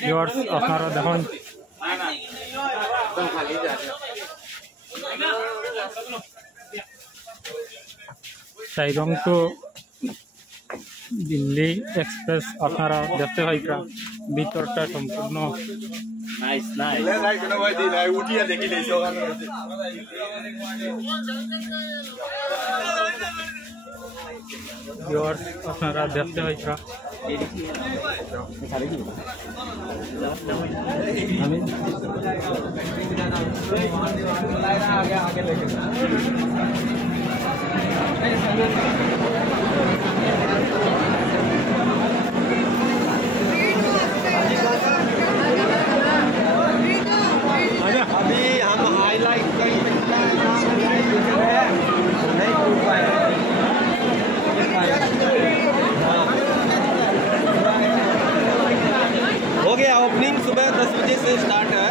viewers আপনারা দেখুন Sairang two Delhi express আপনারা দেখতে পাইকা ভিতরটা সম্পূর্ণ নাইস নাইস ভিউয়ার্স আপনারা দেখতে পাইকা अभी हम हाईलाइट कहीं नहीं टूट पाएगा हो गया ओपनिंग सुबह 10 बजे से स्टार्ट है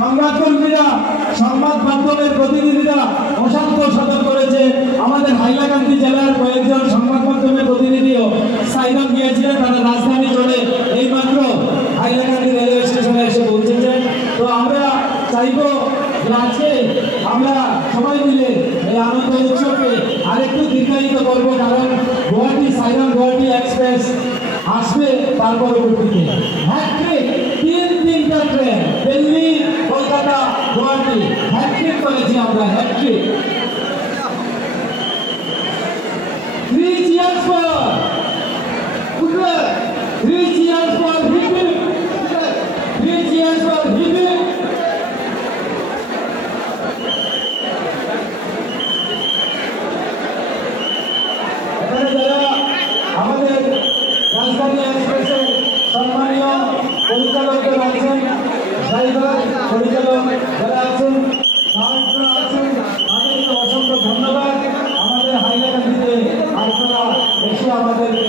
সংবাদকর্মীরা সংবাদ মাধ্যমের প্রতিনিধিরা অশান্ত সদর করেছে আমাদের হাইলাকান্দি জেলার কয়েকজন সংবাদ মাধ্যমের প্রতিনিধিও সাইরন গিয়েছিলেন তারা রাজধানী জুড়ে এইমাত্র হাইলাকান্দি রেলওয়ে স্টেশনে এসে পৌঁছেছেন তো আমরা চাইব আজকে আমরা সবাই মিলে এই আনন্দ উৎসবকে আরেকটু দীর্ঘায়িত করব কারণ গুয়াহাটি সাইরন গুয়াহাটি এক্সপ্রেস আসবে তার পরবর্তীতে হ্যাট্রিক তিনটা ট্রেন দিল্লি কলকাতা গুয়াহাটি হ্যাট্রিক করেছি আমরা hat trick 3 cheers for 3 cheers for Hippie 3 cheers for Hippie আমাদের রাজধানী এক্সপ্রেসের সম্মানীয় পরিচালকরা আছেন ড্রাইভার পরিচালক যারা আছেন নায়করা আছেন তাদেরকে অসংখ্য ধন্যবাদ আমাদের হাইলাকান্দিতে আপনারা এসে আমাদেরকে